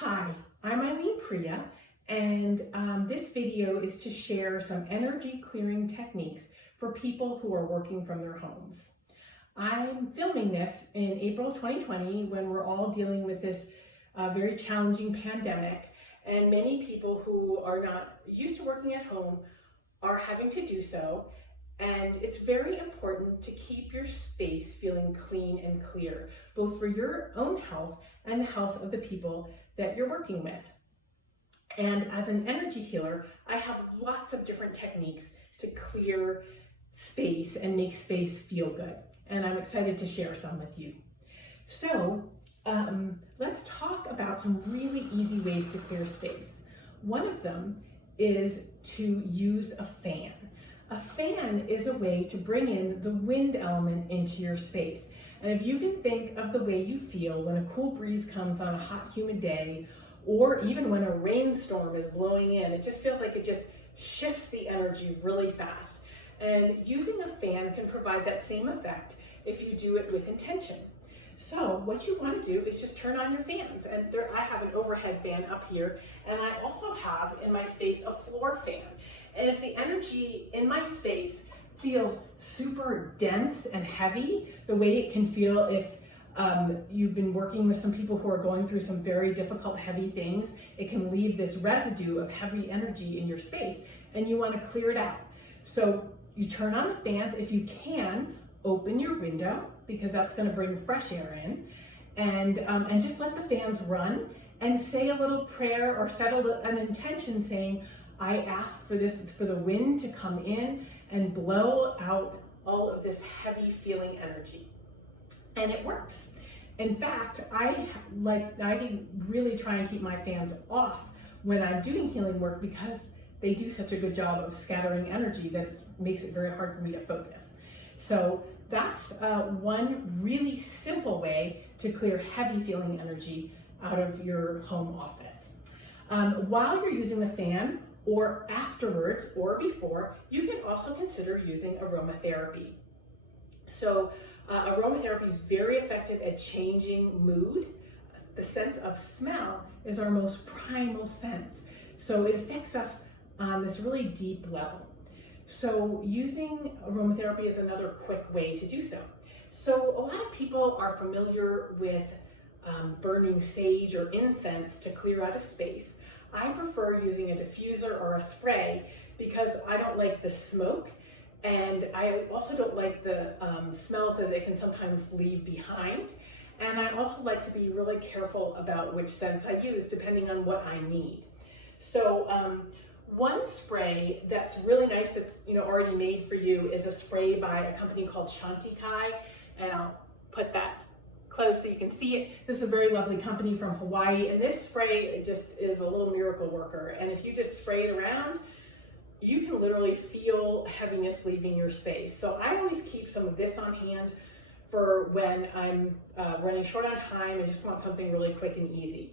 Hi, I'm Eileen Priya, and this video is to share some energy clearing techniques for people who are working from their homes. I'm filming this in April 2020 when we're all dealing with this very challenging pandemic, and many people who are not used to working at home are having to do so. And it's very important to keep your space feeling clean and clear, both for your own health and the health of the people that you're working with. And as an energy healer, I have lots of different techniques to clear space and make space feel good. And I'm excited to share some with you. So let's talk about some really easy ways to clear space. One of them is to use a fan. A fan is a way to bring in the wind element into your space. And if you can think of the way you feel when a cool breeze comes on a hot, humid day, or even when a rainstorm is blowing in, it just feels like it just shifts the energy really fast. And using a fan can provide that same effect if you do it with intention. So what you want to do is just turn on your fans. And I have an overhead fan up here, and I also have in my space a floor fan. And if the energy in my space feels super dense and heavy, the way it can feel if you've been working with some people who are going through some very difficult, heavy things, it can leave this residue of heavy energy in your space, and you want to clear it out. So you turn on the fans. If you can, open your window, because that's going to bring fresh air in, and just let the fans run, and say a little prayer or set an intention saying, I ask for the wind to come in and blow out all of this heavy feeling energy. And it works. In fact, I really try and keep my fans off when I'm doing healing work, because they do such a good job of scattering energy that it makes it very hard for me to focus. So that's one really simple way to clear heavy feeling energy out of your home office. While you're using the fan, or afterwards or before, you can also consider using aromatherapy. So aromatherapy is very effective at changing mood. The sense of smell is our most primal sense. So it affects us on this really deep level. So using aromatherapy is another quick way to do so. So a lot of people are familiar with burning sage or incense to clear out a space. I prefer using a diffuser or a spray because I don't like the smoke, and I also don't like the smells that it can sometimes leave behind. And I also like to be really careful about which scents I use depending on what I need. So one spray that's really nice that's already made for you is a spray by a company called Chantikai, and I'll put that close so you can see it. This is a very lovely company from Hawaii, and this spray just is a little miracle worker. And if you just spray it around, you can literally feel heaviness leaving your space. So I always keep some of this on hand for when I'm running short on time and just want something really quick and easy.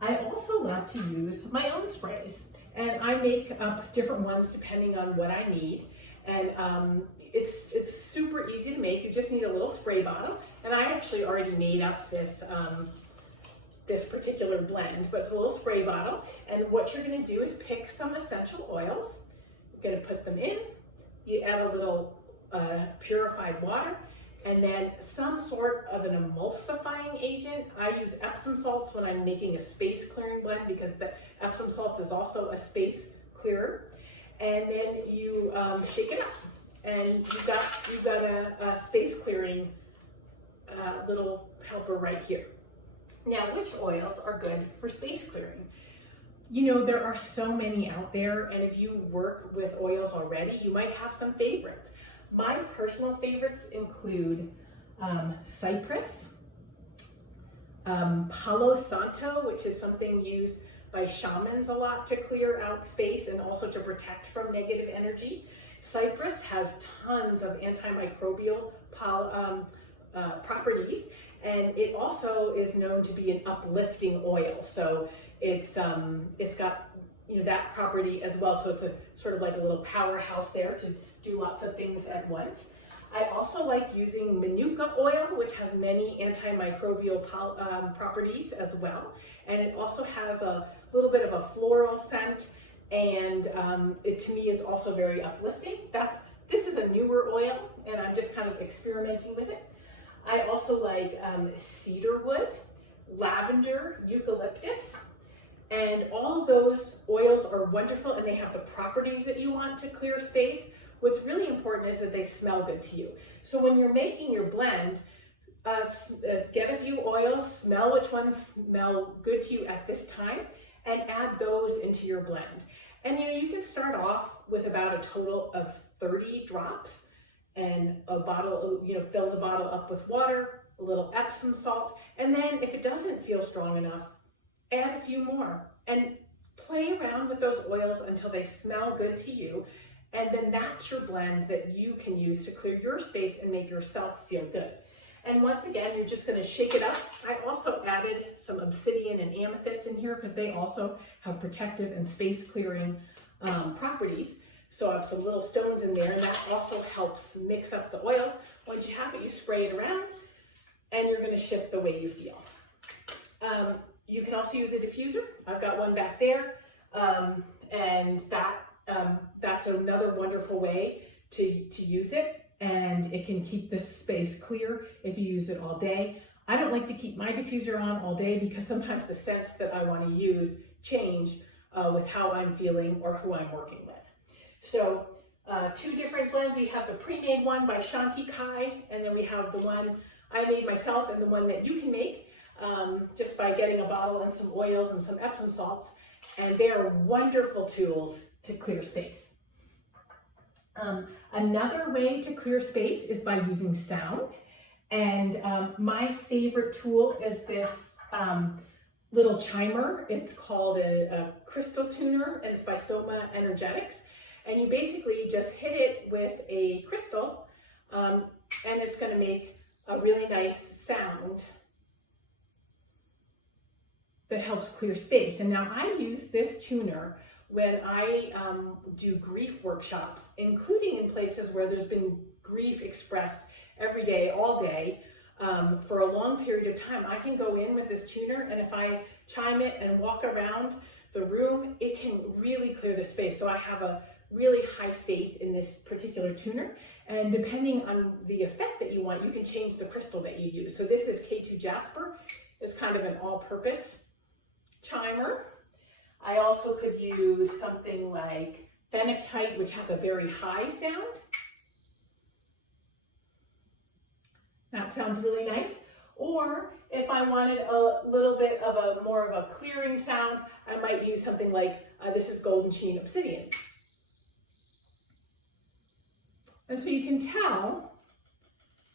I also love to use my own sprays, and I make up different ones depending on what I need. And it's super easy to make. You just need a little spray bottle, and I actually already made up this this particular blend, but it's a little spray bottle. And what you're going to do is pick some essential oils. You're going to put them in. You add a little purified water, and then some sort of an emulsifying agent. I use Epsom salts when I'm making a space clearing blend, because the Epsom salts is also a space clearer. And then you shake it up, and you've got a space clearing little helper right here. Now, which oils are good for space clearing? There are so many out there, and if you work with oils already, you might have some favorites. My personal favorites include Cypress, Palo Santo, which is something used by shamans a lot to clear out space and also to protect from negative energy. Cypress has tons of antimicrobial properties, and it also is known to be an uplifting oil. So it's got that property as well. So it's sort of like a little powerhouse there to do lots of things at once. I also like using manuka oil, which has many antimicrobial properties as well. And it also has a little bit of a floral scent, and it to me is also very uplifting. This is a newer oil, and I'm just kind of experimenting with it. I also like cedarwood, lavender, eucalyptus, and all of those oils are wonderful, and they have the properties that you want to clear space. What's really important is that they smell good to you. So when you're making your blend, get a few oils, smell which ones smell good to you at this time, and add those into your blend. And you can start off with about a total of 30 drops, and a bottle, fill the bottle up with water, a little Epsom salt, and then if it doesn't feel strong enough, add a few more and play around with those oils until they smell good to you. And then that's your blend that you can use to clear your space and make yourself feel good. And once again, you're just going to shake it up. I also added some obsidian and amethyst in here because they also have protective and space clearing properties. So I have some little stones in there, and that also helps mix up the oils. Once you have it, you spray it around, and you're going to shift the way you feel. You can also use a diffuser. I've got one back there, and that's another wonderful way to use it, and it can keep this space clear if you use it all day. I don't like to keep my diffuser on all day because sometimes the scents that I want to use change with how I'm feeling or who I'm working with. So two different blends. We have the pre-made one by Shanti Kai, and then we have the one I made myself and the one that you can make just by getting a bottle and some oils and some Epsom salts. And they are wonderful tools to clear space. Another way to clear space is by using sound. And my favorite tool is this little chimer. It's called a crystal tuner, and it's by Soma Energetics. And you basically just hit it with a crystal, and it's going to make a really nice sound that helps clear space. And now I use this tuner when I do grief workshops, including in places where there's been grief expressed every day, all day, for a long period of time. I can go in with this tuner, and if I chime it and walk around the room, it can really clear the space. So I have a really high faith in this particular tuner, and depending on the effect that you want, you can change the crystal that you use. So this is K2 Jasper. It's kind of an all-purpose chimer. I also could use something like phenakite, which has a very high sound. That sounds really nice. Or if I wanted a little bit of more of a clearing sound, I might use something like, this is Golden Sheen Obsidian. And so you can tell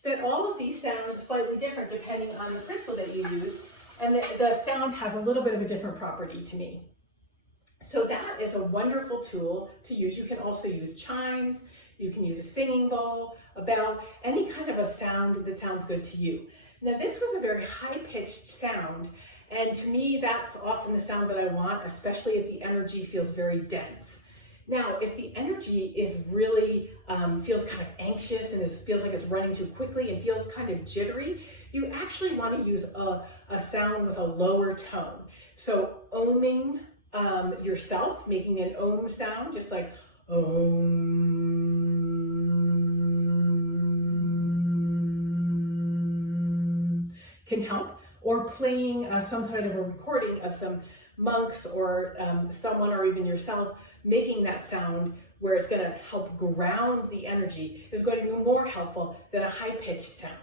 that all of these sound slightly different depending on the crystal that you use, and the sound has a little bit of a different property to me. So that is a wonderful tool to use. You can also use chimes, you can use a singing bowl, a bell, any kind of a sound that sounds good to you. Now this was a very high-pitched sound, and to me that's often the sound that I want, especially if the energy feels very dense. Now, if the energy is really, feels kind of anxious and feels like it's running too quickly and feels kind of jittery, you actually want to use a sound with a lower tone. So oming yourself, making an om sound, just like om, can help. Or playing some sort of a recording of some monks or someone or even yourself making that sound where it's going to help ground the energy is going to be more helpful than a high-pitched sound.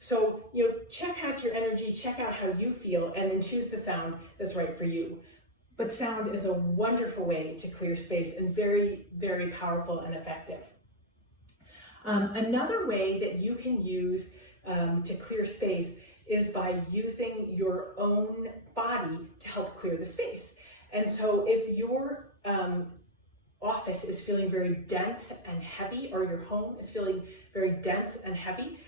So, check out your energy, check out how you feel, and then choose the sound that's right for you. But sound is a wonderful way to clear space and very, very powerful and effective. Another way that you can use to clear space is by using your own body to help clear the space. And so if your office is feeling very dense and heavy, or your home is feeling very dense and heavy,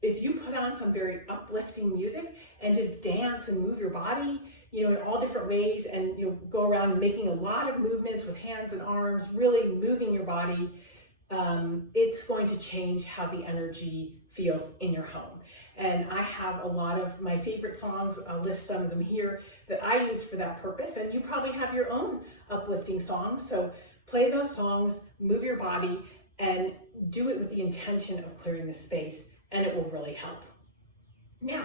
if you put on some very uplifting music and just dance and move your body, in all different ways, and go around making a lot of movements with hands and arms, really moving your body, it's going to change how the energy feels in your home. And I have a lot of my favorite songs. I'll list some of them here that I use for that purpose. And you probably have your own uplifting songs. So play those songs, move your body, and do it with the intention of clearing the space, and it will really help. Now,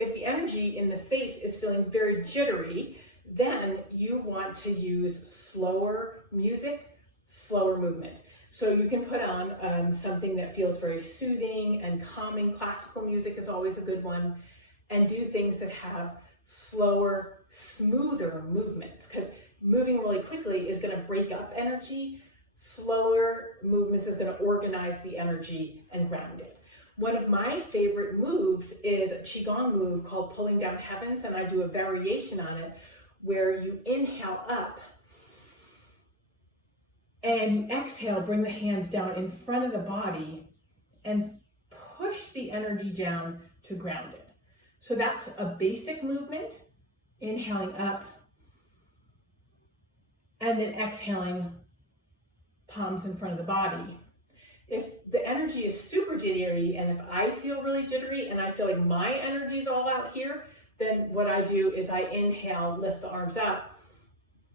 if the energy in the space is feeling very jittery, then you want to use slower music, slower movement. So you can put on something that feels very soothing and calming. Classical music is always a good one. And do things that have slower, smoother movements, because moving really quickly is going to break up energy. Slower movements is going to organize the energy and ground it. One of my favorite moves is a Qigong move called Pulling Down Heavens, and I do a variation on it where you inhale up and you exhale, bring the hands down in front of the body and push the energy down to ground it. So that's a basic movement, inhaling up and then exhaling, palms in front of the body. If the energy is super jittery and if I feel really jittery and I feel like my energy is all out here, then what I do is I inhale, lift the arms up,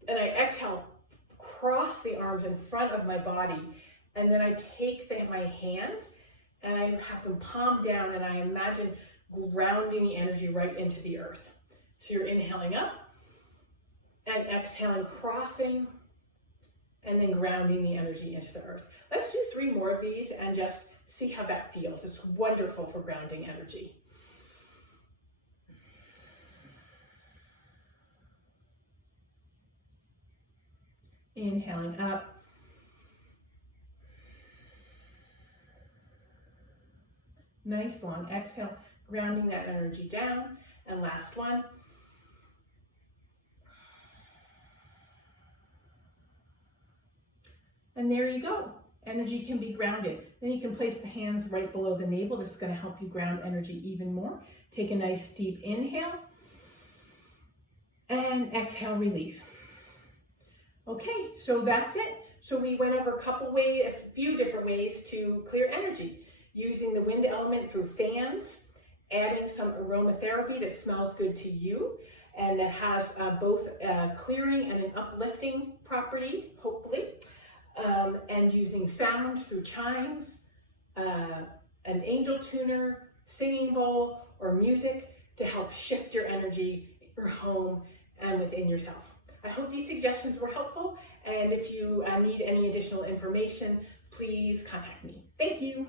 and I exhale, cross the arms in front of my body, and then I take my hands and I have them palm down and I imagine grounding the energy right into the earth. So you're inhaling up and exhaling, crossing, and then grounding the energy into the earth. Let's do 3 more of these and just see how that feels. It's wonderful for grounding energy. Inhaling up. Nice long exhale, grounding that energy down. And last one. And there you go. Energy can be grounded. Then you can place the hands right below the navel. This is going to help you ground energy even more. Take a nice deep inhale and exhale, release. Okay, so that's it. So we went over a few different ways to clear energy, using the wind element through fans, adding some aromatherapy that smells good to you and that has both clearing and an uplifting property, hopefully, and using sound through chimes, an angel tuner, singing bowl, or music to help shift your energy, your home, and within yourself. I hope these suggestions were helpful, and if you need any additional information, please contact me. Thank you.